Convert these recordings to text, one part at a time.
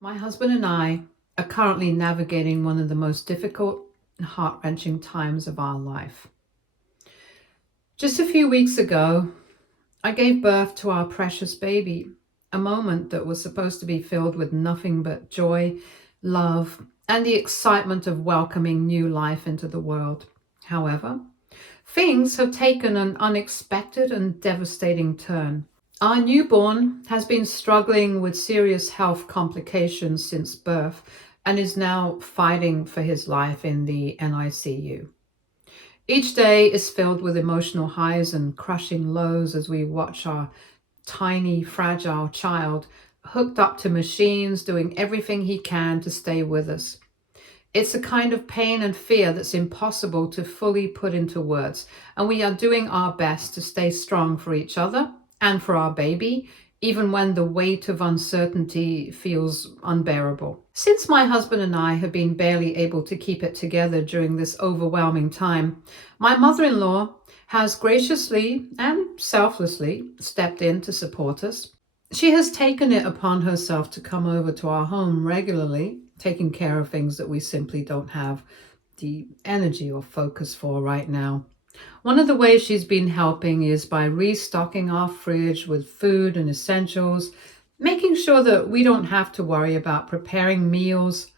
My husband and I are currently navigating one of the most difficult and heart-wrenching times of our life. Just a few weeks ago, I gave birth to our precious baby, a moment that was supposed to be filled with nothing but joy, love, and the excitement of welcoming new life into the world. However, things have taken an unexpected and devastating turn. Our newborn has been struggling with serious health complications since birth and is now fighting for his life in the NICU. Each day is filled with emotional highs and crushing lows as we watch our tiny, fragile child hooked up to machines doing everything he can to stay with us. It's a kind of pain and fear that's impossible to fully put into words, and we are doing our best to stay strong for each other and for our baby, even when the weight of uncertainty feels unbearable. Since my husband and I have been barely able to keep it together during this overwhelming time, my mother-in-law has graciously and selflessly stepped in to support us. She has taken it upon herself to come over to our home regularly, taking care of things that we simply don't have the energy or focus for right now. One of the ways she's been helping is by restocking our fridge with food and essentials, making sure that we don't have to worry about preparing meals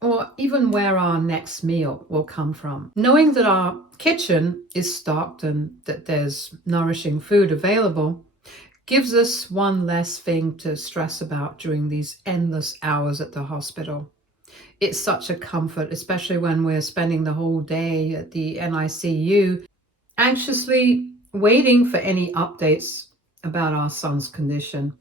or even where our next meal will come from. Knowing that our kitchen is stocked and that there's nourishing food available gives us one less thing to stress about during these endless hours at the hospital. It's such a comfort, especially when we're spending the whole day at the NICU, anxiously waiting for any updates about our son's condition.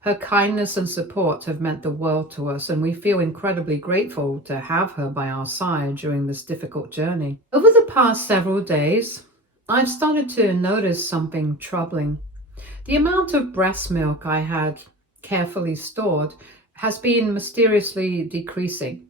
Her kindness and support have meant the world to us, and we feel incredibly grateful to have her by our side during this difficult journey. Over the past several days, I've started to notice something troubling. The amount of breast milk I had carefully stored has been mysteriously decreasing.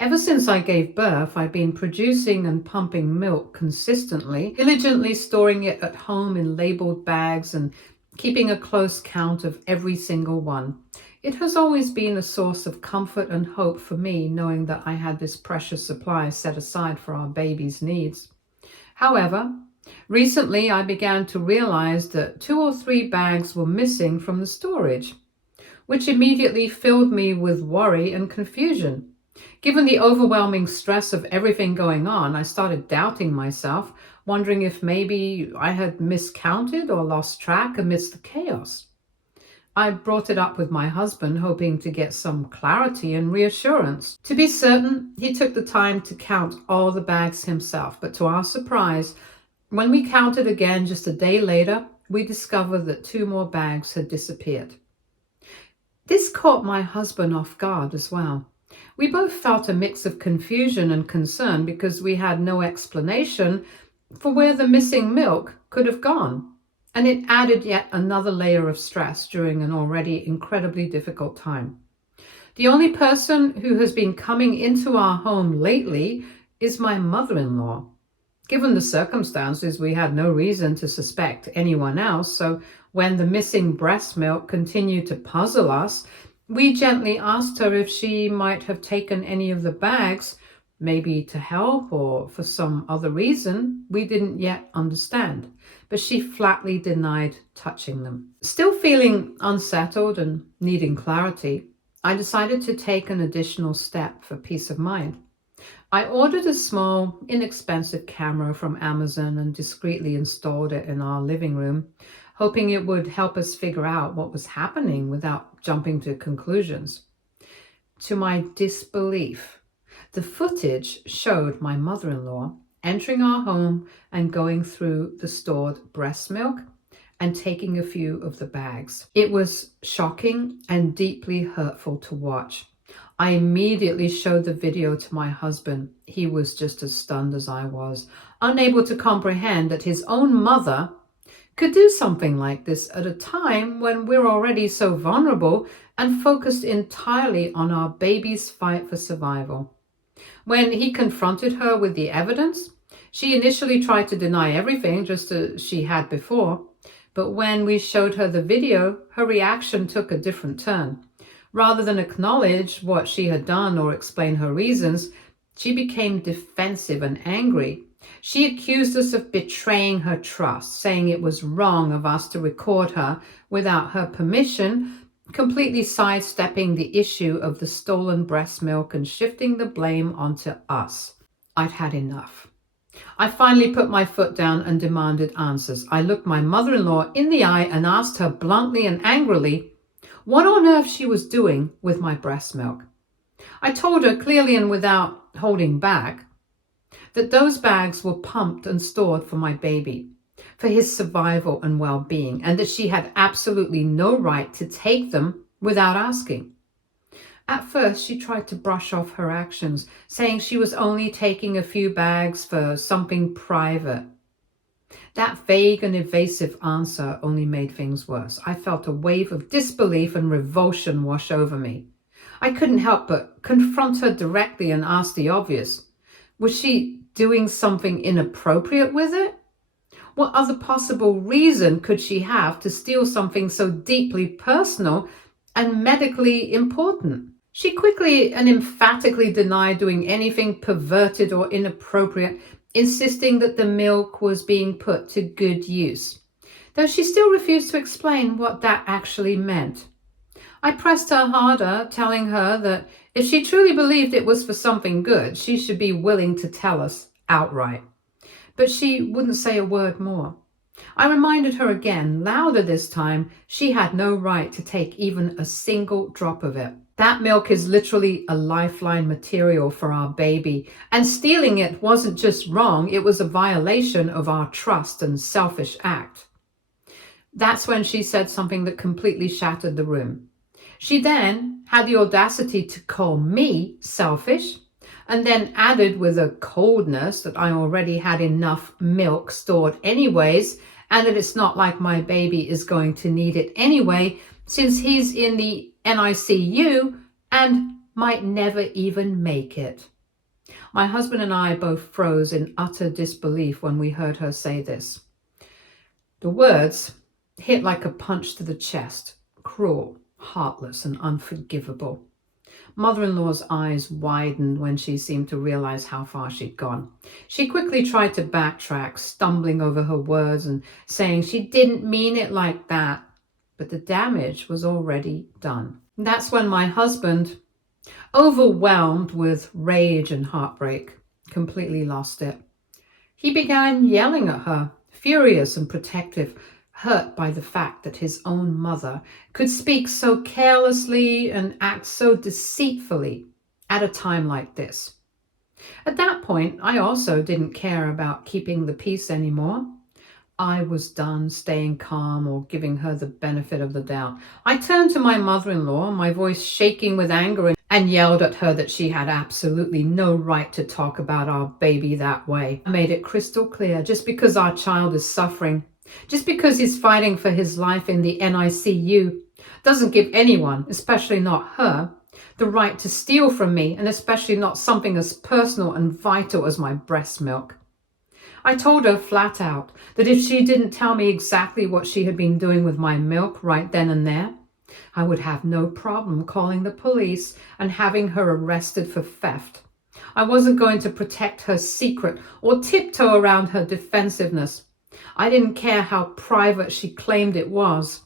Ever since I gave birth, I've been producing and pumping milk consistently, diligently storing it at home in labeled bags and keeping a close count of every single one. It has always been a source of comfort and hope for me, knowing that I had this precious supply set aside for our baby's needs. However, recently I began to realize that 2 or 3 bags were missing from the storage, which immediately filled me with worry and confusion. Given the overwhelming stress of everything going on, I started doubting myself, wondering if maybe I had miscounted or lost track amidst the chaos. I brought it up with my husband, hoping to get some clarity and reassurance. To be certain, he took the time to count all the bags himself, but to our surprise, when we counted again just a day later, we discovered that 2 more bags had disappeared. This caught my husband off guard as well. We both felt a mix of confusion and concern because we had no explanation for where the missing milk could have gone, and it added yet another layer of stress during an already incredibly difficult time. The only person who has been coming into our home lately is my mother-in-law. Given the circumstances, we had no reason to suspect anyone else, so when the missing breast milk continued to puzzle us, we gently asked her if she might have taken any of the bags, maybe to help or for some other reason we didn't yet understand, but she flatly denied touching them. Still feeling unsettled and needing clarity, I decided to take an additional step for peace of mind. I ordered a small, inexpensive camera from Amazon and discreetly installed it in our living room, hoping it would help us figure out what was happening without jumping to conclusions. To my disbelief, the footage showed my mother-in-law entering our home and going through the stored breast milk and taking a few of the bags. It was shocking and deeply hurtful to watch. I immediately showed the video to my husband. He was just as stunned as I was, unable to comprehend that his own mother could do something like this at a time when we're already so vulnerable and focused entirely on our baby's fight for survival. When he confronted her with the evidence, she initially tried to deny everything just as she had before, but when we showed her the video, her reaction took a different turn. Rather than acknowledge what she had done or explain her reasons, she became defensive and angry. She accused us of betraying her trust, saying it was wrong of us to record her without her permission, completely sidestepping the issue of the stolen breast milk and shifting the blame onto us. I'd had enough. I finally put my foot down and demanded answers. I looked my mother-in-law in the eye and asked her bluntly and angrily what on earth she was doing with my breast milk. I told her clearly and without holding back that those bags were pumped and stored for my baby, for his survival and well-being, and that she had absolutely no right to take them without asking. At first, she tried to brush off her actions, saying she was only taking a few bags for something private. That vague and evasive answer only made things worse. I felt a wave of disbelief and revulsion wash over me. I couldn't help but confront her directly and ask the obvious. Was she doing something inappropriate with it? What other possible reason could she have to steal something so deeply personal and medically important? She quickly and emphatically denied doing anything perverted or inappropriate, insisting that the milk was being put to good use, though she still refused to explain what that actually meant. I pressed her harder, telling her that if she truly believed it was for something good, she should be willing to tell us outright. But she wouldn't say a word more. I reminded her again, louder this time, she had no right to take even a single drop of it. That milk is literally a lifeline material for our baby, and stealing it wasn't just wrong, it was a violation of our trust and selfish act. That's when she said something that completely shattered the room. She then had the audacity to call me selfish, and then added with a coldness that I already had enough milk stored anyways, and that it's not like my baby is going to need it anyway, since he's in the NICU and might never even make it. My husband and I both froze in utter disbelief when we heard her say this. The words hit like a punch to the chest, cruel, heartless, and unforgivable. Mother-in-law's eyes widened when she seemed to realize how far she'd gone. She quickly tried to backtrack, stumbling over her words and saying she didn't mean it like that. But the damage was already done. And that's when my husband, overwhelmed with rage and heartbreak, completely lost it. He began yelling at her, furious and protective, hurt by the fact that his own mother could speak so carelessly and act so deceitfully at a time like this. At that point, I also didn't care about keeping the peace anymore. I was done staying calm or giving her the benefit of the doubt. I turned to my mother-in-law, my voice shaking with anger, and yelled at her that she had absolutely no right to talk about our baby that way. I made it crystal clear, just because our child is suffering, just because he's fighting for his life in the NICU, doesn't give anyone, especially not her, the right to steal from me, and especially not something as personal and vital as my breast milk. I told her flat out that if she didn't tell me exactly what she had been doing with my milk right then and there, I would have no problem calling the police and having her arrested for theft. I wasn't going to protect her secret or tiptoe around her defensiveness. I didn't care how private she claimed it was.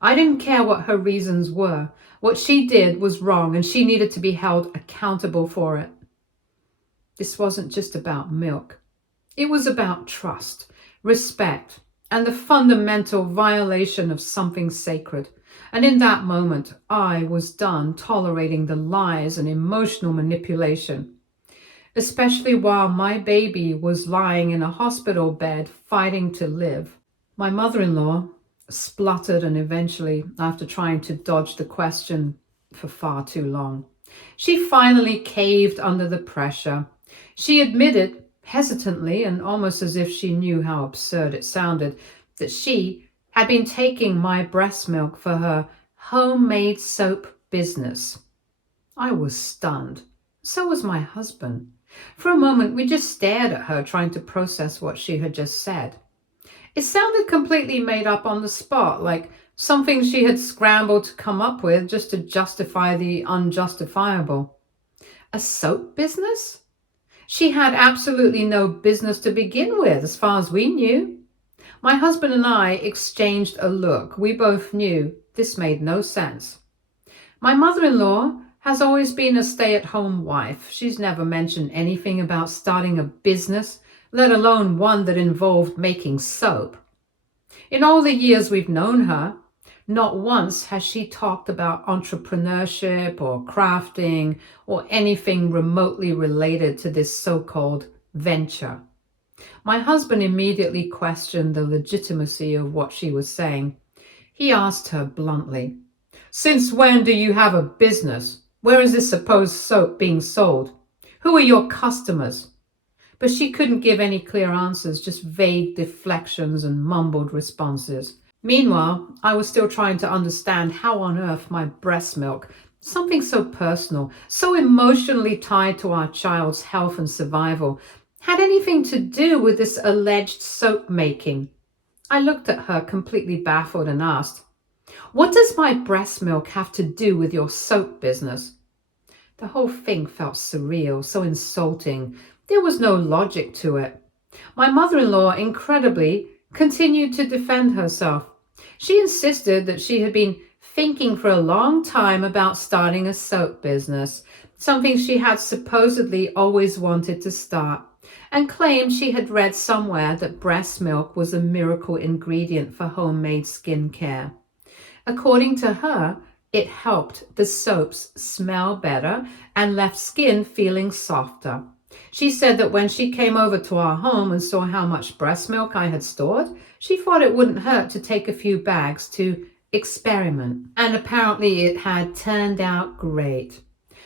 I didn't care what her reasons were. What she did was wrong, and she needed to be held accountable for it. This wasn't just about milk. It was about trust, respect, and the fundamental violation of something sacred. And in that moment, I was done tolerating the lies and emotional manipulation, especially while my baby was lying in a hospital bed fighting to live. My mother-in-law spluttered, and eventually, after trying to dodge the question for far too long, she finally caved under the pressure. She admitted, hesitantly and almost as if she knew how absurd it sounded, that she had been taking my breast milk for her homemade soap business. I was stunned. So was my husband. For a moment, we just stared at her, trying to process what she had just said. It sounded completely made up on the spot, like something she had scrambled to come up with just to justify the unjustifiable. A soap business? She had absolutely no business to begin with, as far as we knew. My husband and I exchanged a look. We both knew this made no sense. My mother-in-law has always been a stay-at-home wife. She's never mentioned anything about starting a business, let alone one that involved making soap. In all the years we've known her, not once has she talked about entrepreneurship or crafting or anything remotely related to this so-called venture. My husband immediately questioned the legitimacy of what she was saying. He asked her bluntly, "Since when do you have a business? Where is this supposed soap being sold? Who are your customers?" But she couldn't give any clear answers, just vague deflections and mumbled responses. Meanwhile, I was still trying to understand how on earth my breast milk, something so personal, so emotionally tied to our child's health and survival, had anything to do with this alleged soap making. I looked at her completely baffled and asked, "What does my breast milk have to do with your soap business?" The whole thing felt surreal, so insulting. There was no logic to it. My mother-in-law, incredibly, continued to defend herself. She insisted that she had been thinking for a long time about starting a soap business, something she had supposedly always wanted to start, and claimed she had read somewhere that breast milk was a miracle ingredient for homemade skincare. According to her, it helped the soaps smell better and left skin feeling softer. She said that when she came over to our home and saw how much breast milk I had stored, she thought it wouldn't hurt to take a few bags to experiment. And apparently it had turned out great.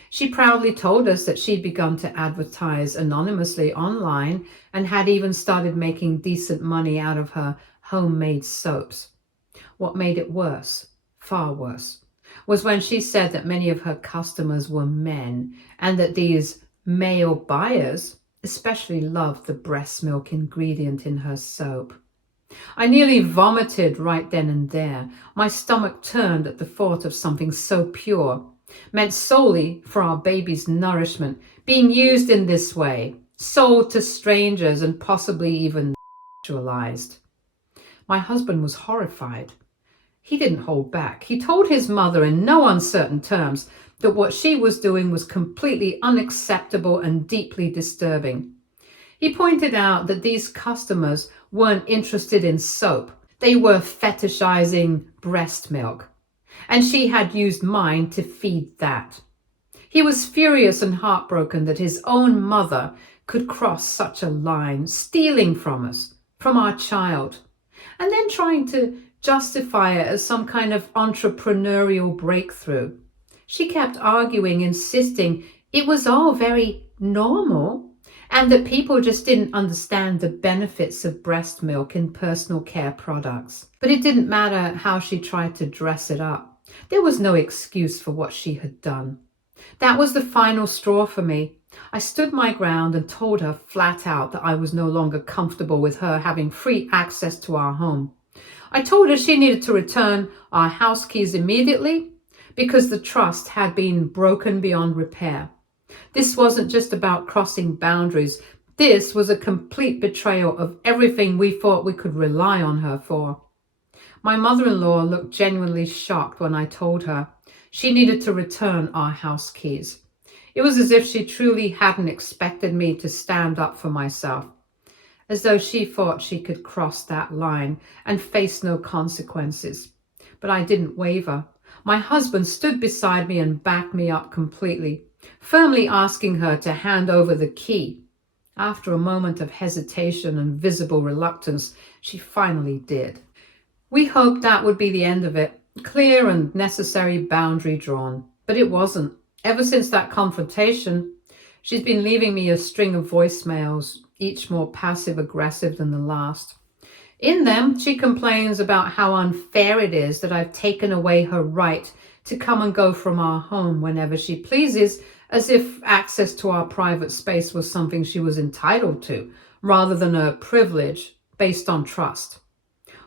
She proudly told us that she'd begun to advertise anonymously online and had even started making decent money out of her homemade soaps. What made it worse, far worse, was when she said that many of her customers were men and that these male buyers especially loved the breast milk ingredient in her soap. I nearly vomited right then and there. My stomach turned at the thought of something so pure, meant solely for our baby's nourishment, being used in this way, sold to strangers and possibly even sexualized. My husband was horrified. He didn't hold back. He told his mother in no uncertain terms that what she was doing was completely unacceptable and deeply disturbing. He pointed out that these customers weren't interested in soap. They were fetishizing breast milk, and she had used mine to feed that. He was furious and heartbroken that his own mother could cross such a line, stealing from us, from our child, and then trying to justify it as some kind of entrepreneurial breakthrough. She kept arguing, insisting it was all very normal and that people just didn't understand the benefits of breast milk in personal care products. But it didn't matter how she tried to dress it up. There was no excuse for what she had done. That was the final straw for me. I stood my ground and told her flat out that I was no longer comfortable with her having free access to our home. I told her she needed to return our house keys immediately because the trust had been broken beyond repair. This wasn't just about crossing boundaries. This was a complete betrayal of everything we thought we could rely on her for. My mother-in-law looked genuinely shocked when I told her she needed to return our house keys. It was as if she truly hadn't expected me to stand up for myself, as though she thought she could cross that line and face no consequences. But I didn't waver. My husband stood beside me and backed me up completely, firmly asking her to hand over the key. After a moment of hesitation and visible reluctance, she finally did. We hoped that would be the end of it, clear and necessary boundary drawn, but it wasn't. Ever since that confrontation, she's been leaving me a string of voicemails, each more passive-aggressive than the last. In them, she complains about how unfair it is that I've taken away her right to come and go from our home whenever she pleases, as if access to our private space was something she was entitled to, rather than a privilege based on trust.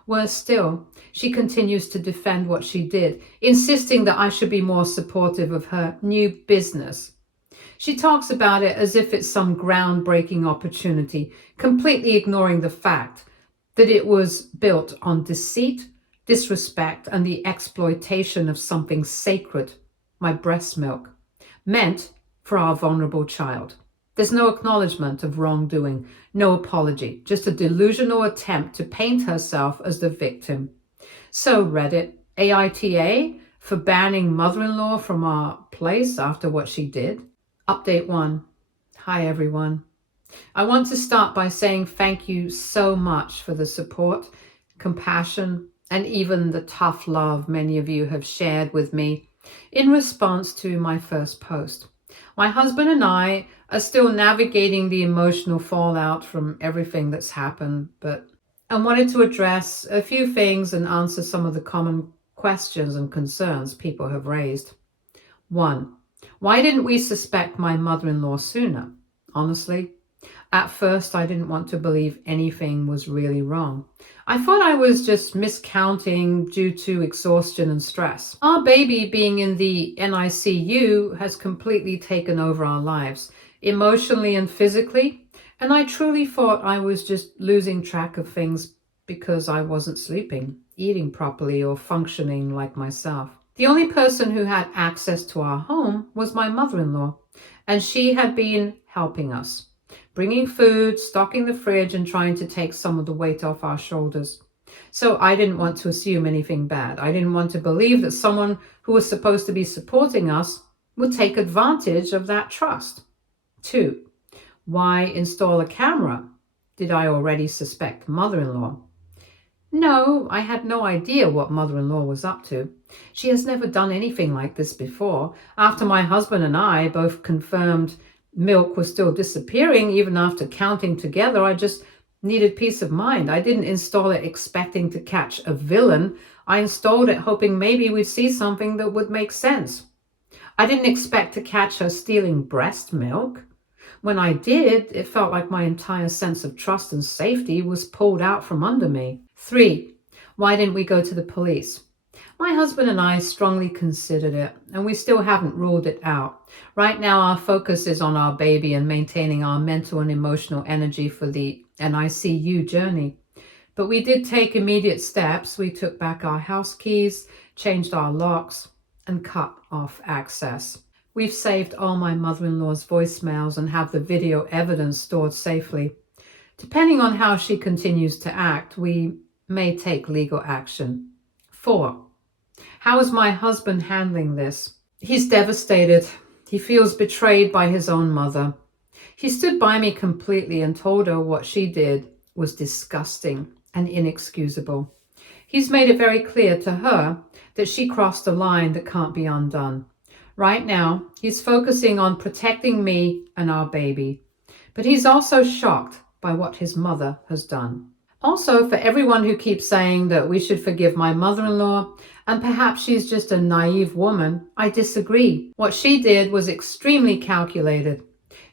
Worse still, she continues to defend what she did, insisting that I should be more supportive of her new business. She talks about it as if it's some groundbreaking opportunity, completely ignoring the fact that it was built on deceit, disrespect, and the exploitation of something sacred, my breast milk, meant for our vulnerable child. There's no acknowledgement of wrongdoing, no apology, just a delusional attempt to paint herself as the victim. So Reddit, AITA for banning mother-in-law from our place after what she did? Update 1. Hi everyone. I want to start by saying thank you so much for the support, compassion, and even the tough love many of you have shared with me in response to my first post. My husband and I are still navigating the emotional fallout from everything that's happened, but I wanted to address a few things and answer some of the common questions and concerns people have raised. 1. Why didn't we suspect my mother-in-law sooner? Honestly, at first I didn't want to believe anything was really wrong. I thought I was just miscounting due to exhaustion and stress. Our baby being in the NICU has completely taken over our lives, emotionally and physically, and I truly thought I was just losing track of things because I wasn't sleeping, eating properly, or functioning like myself. The only person who had access to our home was my mother-in-law, and she had been helping us, bringing food, stocking the fridge, and trying to take some of the weight off our shoulders. So I didn't want to assume anything bad. I didn't want to believe that someone who was supposed to be supporting us would take advantage of that trust. 2. Why install a camera? Did I already suspect mother-in-law? No, I had no idea what mother-in-law was up to. She has never done anything like this before. After my husband and I both confirmed milk was still disappearing, even after counting together, I just needed peace of mind. I didn't install it expecting to catch a villain. I installed it hoping maybe we'd see something that would make sense. I didn't expect to catch her stealing breast milk. When I did, it felt like my entire sense of trust and safety was pulled out from under me. 3. Why didn't we go to the police? My husband and I strongly considered it, and we still haven't ruled it out. Right now, our focus is on our baby and maintaining our mental and emotional energy for the NICU journey. But we did take immediate steps. We took back our house keys, changed our locks, and cut off access. We've saved all my mother-in-law's voicemails and have the video evidence stored safely. Depending on how she continues to act, we may take legal action. 4. How is my husband handling this? He's devastated. He feels betrayed by his own mother. He stood by me completely and told her what she did was disgusting and inexcusable. He's made it very clear to her that she crossed a line that can't be undone. Right now, he's focusing on protecting me and our baby, but he's also shocked by what his mother has done. Also, for everyone who keeps saying that we should forgive my mother-in-law, and perhaps she's just a naive woman, I disagree. What she did was extremely calculated.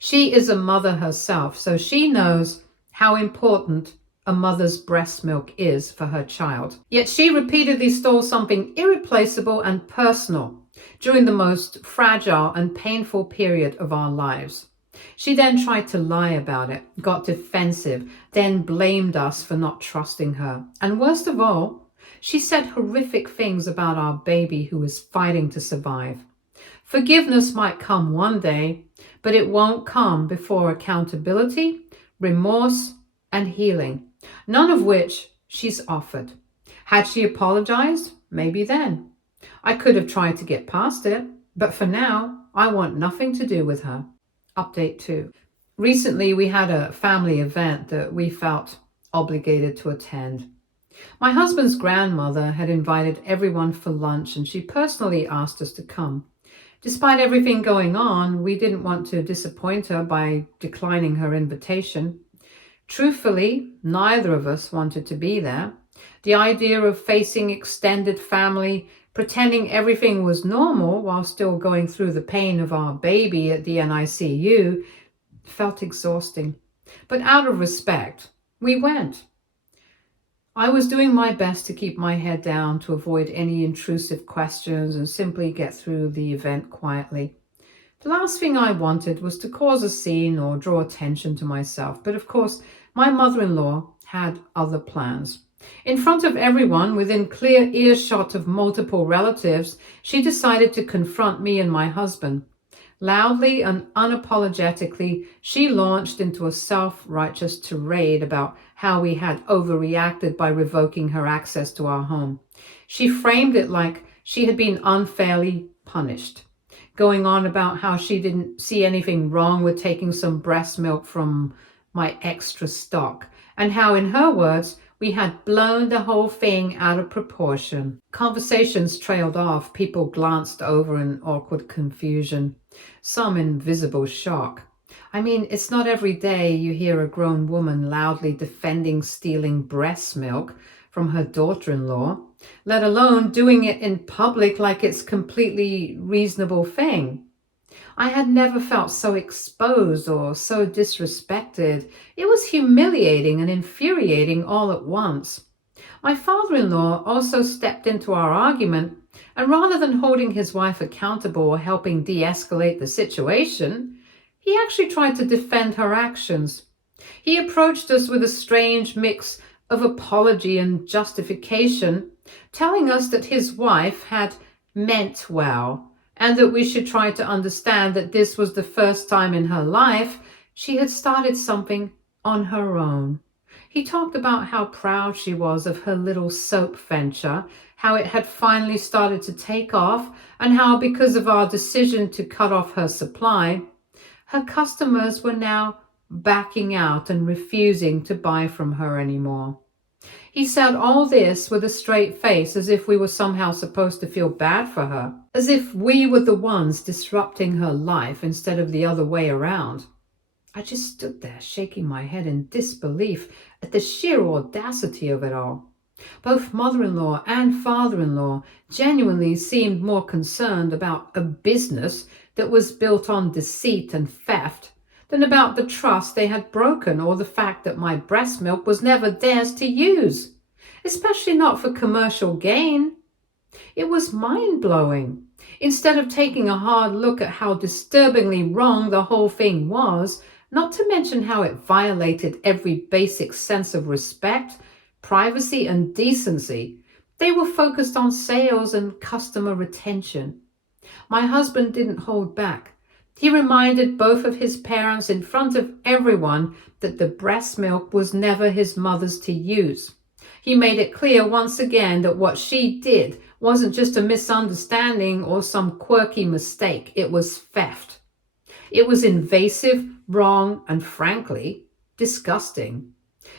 She is a mother herself, so she knows how important a mother's breast milk is for her child. Yet she repeatedly stole something irreplaceable and personal during the most fragile and painful period of our lives. She then tried to lie about it, got defensive, then blamed us for not trusting her. And worst of all, she said horrific things about our baby who is fighting to survive. Forgiveness might come one day, but it won't come before accountability, remorse, and healing, none of which she's offered. Had she apologized? Maybe then. I could have tried to get past it, but for now, I want nothing to do with her. Update 2. Recently, we had a family event that we felt obligated to attend. My husband's grandmother had invited everyone for lunch, and she personally asked us to come. Despite everything going on, we didn't want to disappoint her by declining her invitation. Truthfully, neither of us wanted to be there. The idea of facing extended family, pretending everything was normal while still going through the pain of our baby at the NICU felt exhausting. But out of respect, we went. I was doing my best to keep my head down to avoid any intrusive questions and simply get through the event quietly. The last thing I wanted was to cause a scene or draw attention to myself, but of course, my mother-in-law had other plans. In front of everyone, within clear earshot of multiple relatives, she decided to confront me and my husband. Loudly and unapologetically, she launched into a self-righteous tirade about how we had overreacted by revoking her access to our home. She framed it like she had been unfairly punished, going on about how she didn't see anything wrong with taking some breast milk from my extra stock, and how, in her words, we had blown the whole thing out of proportion. Conversations trailed off. People glanced over in awkward confusion, some in visible shock. I mean, it's not every day you hear a grown woman loudly defending stealing breast milk from her daughter-in-law, let alone doing it in public like it's a completely reasonable thing. I had never felt so exposed or so disrespected. It was humiliating and infuriating all at once. My father-in-law also stepped into our argument, and rather than holding his wife accountable or helping de-escalate the situation, he actually tried to defend her actions. He approached us with a strange mix of apology and justification, telling us that his wife had meant well, and that we should try to understand that this was the first time in her life she had started something on her own. He talked about how proud she was of her little soap venture, how it had finally started to take off, and how because of our decision to cut off her supply, her customers were now backing out and refusing to buy from her anymore. He said all this with a straight face, as if we were somehow supposed to feel bad for her, as if we were the ones disrupting her life instead of the other way around. I just stood there shaking my head in disbelief at the sheer audacity of it all. Both mother-in-law and father-in-law genuinely seemed more concerned about a business that was built on deceit and theft than about the trust they had broken or the fact that my breast milk was never theirs to use, especially not for commercial gain. It was mind-blowing. Instead of taking a hard look at how disturbingly wrong the whole thing was, not to mention how it violated every basic sense of respect, privacy, and decency, they were focused on sales and customer retention. My husband didn't hold back. He reminded both of his parents in front of everyone that the breast milk was never his mother's to use. He made it clear once again that what she did wasn't just a misunderstanding or some quirky mistake. It was theft. It was invasive, wrong, and frankly, disgusting.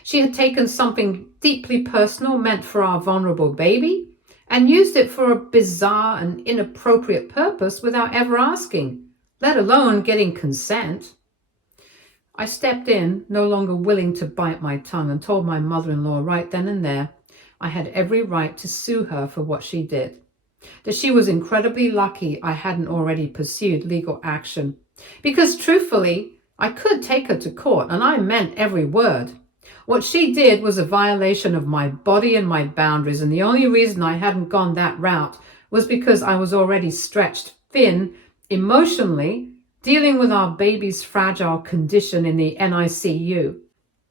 She had taken something deeply personal meant for our vulnerable baby and used it for a bizarre and inappropriate purpose without ever asking, let alone getting consent. I stepped in, no longer willing to bite my tongue, and told my mother-in-law right then and there I had every right to sue her for what she did. That she was incredibly lucky I hadn't already pursued legal action. Because truthfully, I could take her to court, and I meant every word. What she did was a violation of my body and my boundaries, and the only reason I hadn't gone that route was because I was already stretched thin emotionally, dealing with our baby's fragile condition in the NICU.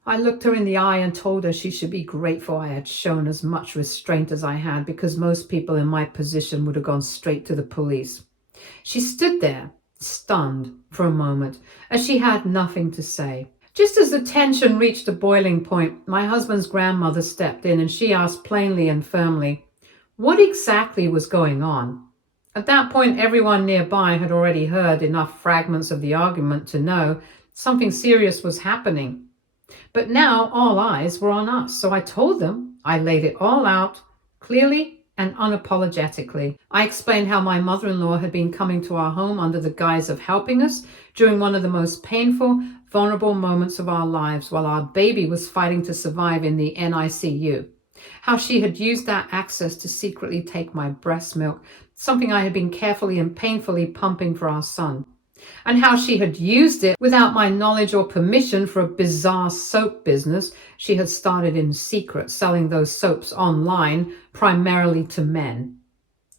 I looked her in the eye and told her she should be grateful I had shown as much restraint as I had, because most people in my position would have gone straight to the police. She stood there, stunned, for a moment, as she had nothing to say. Just as the tension reached a boiling point, my husband's grandmother stepped in, and she asked plainly and firmly, what exactly was going on? At that point, everyone nearby had already heard enough fragments of the argument to know something serious was happening. But now all eyes were on us, so I told them. I laid it all out, clearly and unapologetically. I explained how my mother-in-law had been coming to our home under the guise of helping us during one of the most painful, vulnerable moments of our lives while our baby was fighting to survive in the NICU. How she had used that access to secretly take my breast milk, something I had been carefully and painfully pumping for our son. and how she had used it without my knowledge or permission for a bizarre soap business she had started in secret, selling those soaps online primarily to men.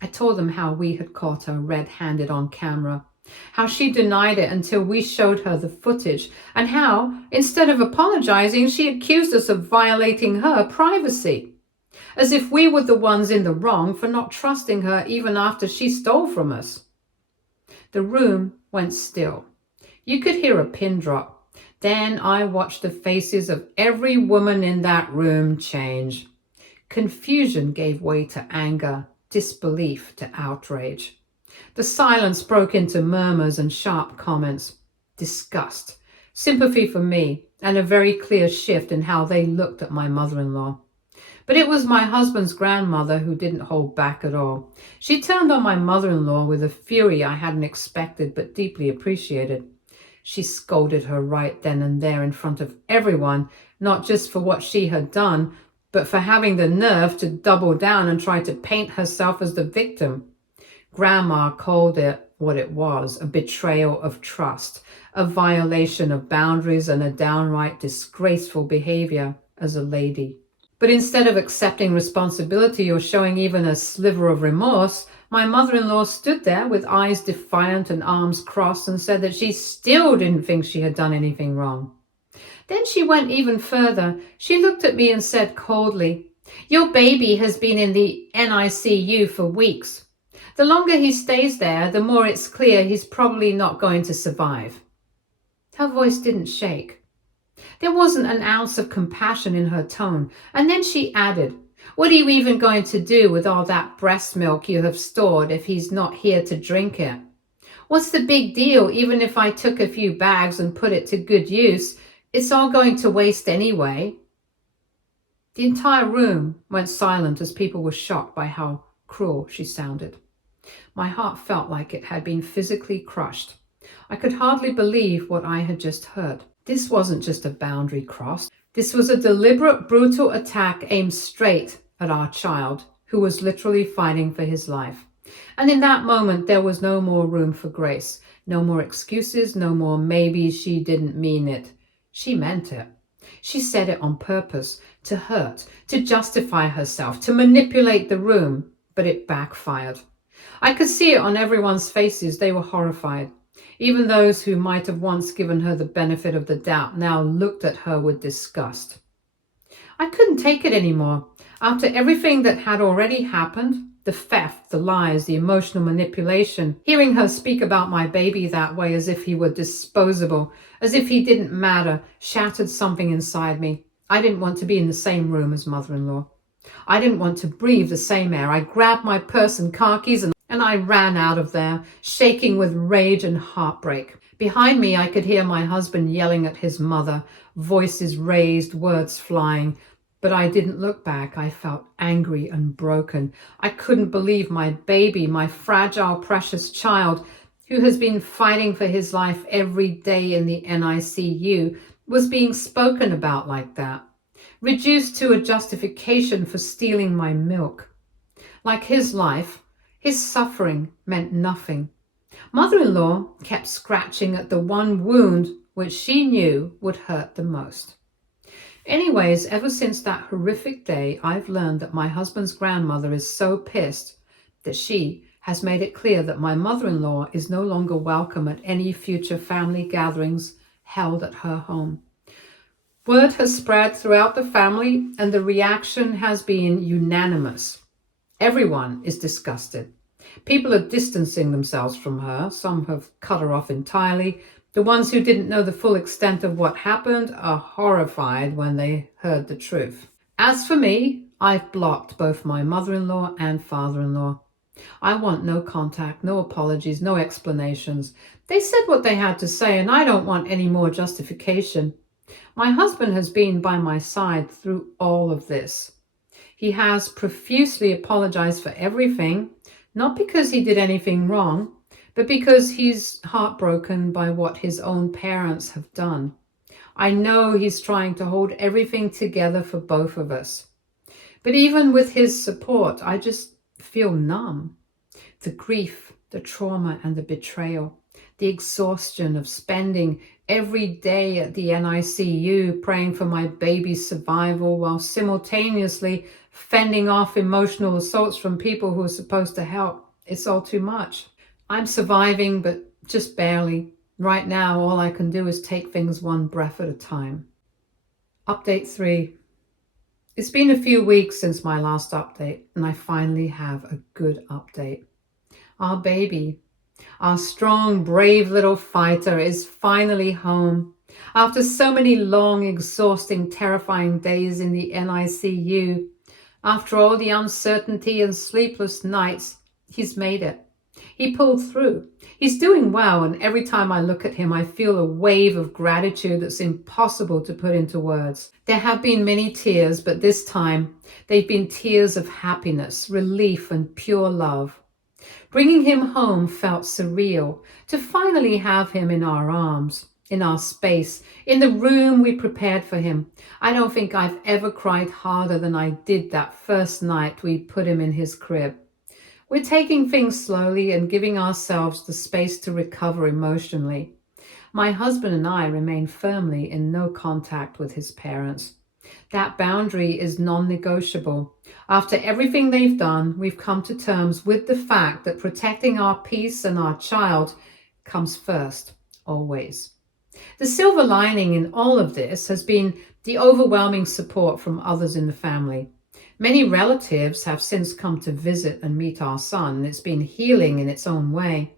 I told them how we had caught her red-handed on camera, how she denied it until we showed her the footage, and how, instead of apologizing, she accused us of violating her privacy, as if we were the ones in the wrong for not trusting her even after she stole from us. The room went still. You could hear a pin drop. Then I watched the faces of every woman in that room change. Confusion gave way to anger, disbelief to outrage. The silence broke into murmurs and sharp comments, disgust, sympathy for me, and a very clear shift in how they looked at my mother-in-law. But it was my husband's grandmother who didn't hold back at all. She turned on my mother-in-law with a fury I hadn't expected but deeply appreciated. She scolded her right then and there in front of everyone, not just for what she had done, but for having the nerve to double down and try to paint herself as the victim. Grandma called it what it was, a betrayal of trust, a violation of boundaries, and a downright disgraceful behavior as a lady. But instead of accepting responsibility or showing even a sliver of remorse, my mother-in-law stood there with eyes defiant and arms crossed and said that she still didn't think she had done anything wrong. Then she went even further. She looked at me and said coldly, "Your baby has been in the NICU for weeks. The longer he stays there, the more it's clear he's probably not going to survive." Her voice didn't shake. There wasn't an ounce of compassion in her tone. And then she added, "What are you even going to do with all that breast milk you have stored if he's not here to drink it? What's the big deal even if I took a few bags and put it to good use? It's all going to waste anyway." The entire room went silent as people were shocked by how cruel she sounded. My heart felt like it had been physically crushed. I could hardly believe what I had just heard. This wasn't just a boundary crossed. This was a deliberate, brutal attack aimed straight at our child, who was literally fighting for his life. And in that moment, there was no more room for grace, no more excuses, no more maybe she didn't mean it. She meant it. She said it on purpose, to hurt, to justify herself, to manipulate the room, but it backfired. I could see it on everyone's faces. They were horrified. Even those who might have once given her the benefit of the doubt now looked at her with disgust. I couldn't take it anymore. After everything that had already happened, the theft, the lies, the emotional manipulation, hearing her speak about my baby that way as if he were disposable, as if he didn't matter, shattered something inside me. I didn't want to be in the same room as mother-in-law. I didn't want to breathe the same air. I grabbed my purse and car keys and I ran out of there, shaking with rage and heartbreak. Behind me, I could hear my husband yelling at his mother, voices raised, words flying. But I didn't look back. I felt angry and broken. I couldn't believe my baby, my fragile, precious child, who has been fighting for his life every day in the NICU, was being spoken about like that, reduced to a justification for stealing my milk. Like his life, his suffering meant nothing. Mother-in-law kept scratching at the one wound which she knew would hurt the most. Anyways, ever since that horrific day, I've learned that my husband's grandmother is so pissed that she has made it clear that my mother-in-law is no longer welcome at any future family gatherings held at her home. Word has spread throughout the family and the reaction has been unanimous. Everyone is disgusted. People are distancing themselves from her. Some have cut her off entirely. The ones who didn't know the full extent of what happened are horrified when they heard the truth. As for me, I've blocked both my mother-in-law and father-in-law. I want no contact, no apologies, no explanations. They said what they had to say, and I don't want any more justification. My husband has been by my side through all of this. He has profusely apologized for everything, not because he did anything wrong, but because he's heartbroken by what his own parents have done. I know he's trying to hold everything together for both of us. But even with his support, I just feel numb. The grief, the trauma, and the betrayal, The exhaustion of spending every day at the NICU praying for my baby's survival while simultaneously fending off emotional assaults from people who are supposed to help. It's all too much. I'm surviving, but just barely. Right now, all I can do is take things one breath at a time. Update 3. It's been a few weeks since my last update, and I finally have a good update. Our baby, our strong, brave little fighter, is finally home. After so many long, exhausting, terrifying days in the NICU, after all the uncertainty and sleepless nights, he's made it. He pulled through. He's doing well, and every time I look at him, I feel a wave of gratitude that's impossible to put into words. There have been many tears, but this time they've been tears of happiness, relief, and pure love. Bringing him home felt surreal, to finally have him in our arms, in our space, in the room we prepared for him. I don't think I've ever cried harder than I did that first night we put him in his crib. We're taking things slowly and giving ourselves the space to recover emotionally. My husband and I remain firmly in no contact with his parents. That boundary is non-negotiable. After everything they've done, we've come to terms with the fact that protecting our peace and our child comes first, always. The silver lining in all of this has been the overwhelming support from others in the family. Many relatives have since come to visit and meet our son, and it's been healing in its own way.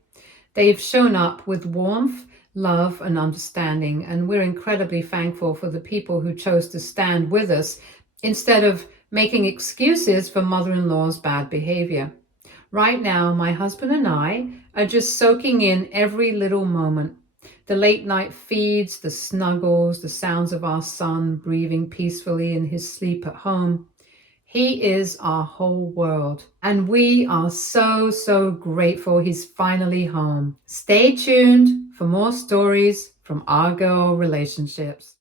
They've shown up with warmth, love, and understanding, and we're incredibly thankful for the people who chose to stand with us instead of making excuses for mother-in-law's bad behavior. Right now, my husband and I are just soaking in every little moment. The late night feeds, the snuggles, the sounds of our son breathing peacefully in his sleep at home. He is our whole world, and we are so grateful he's finally home. Stay tuned for more stories from our girl relationships.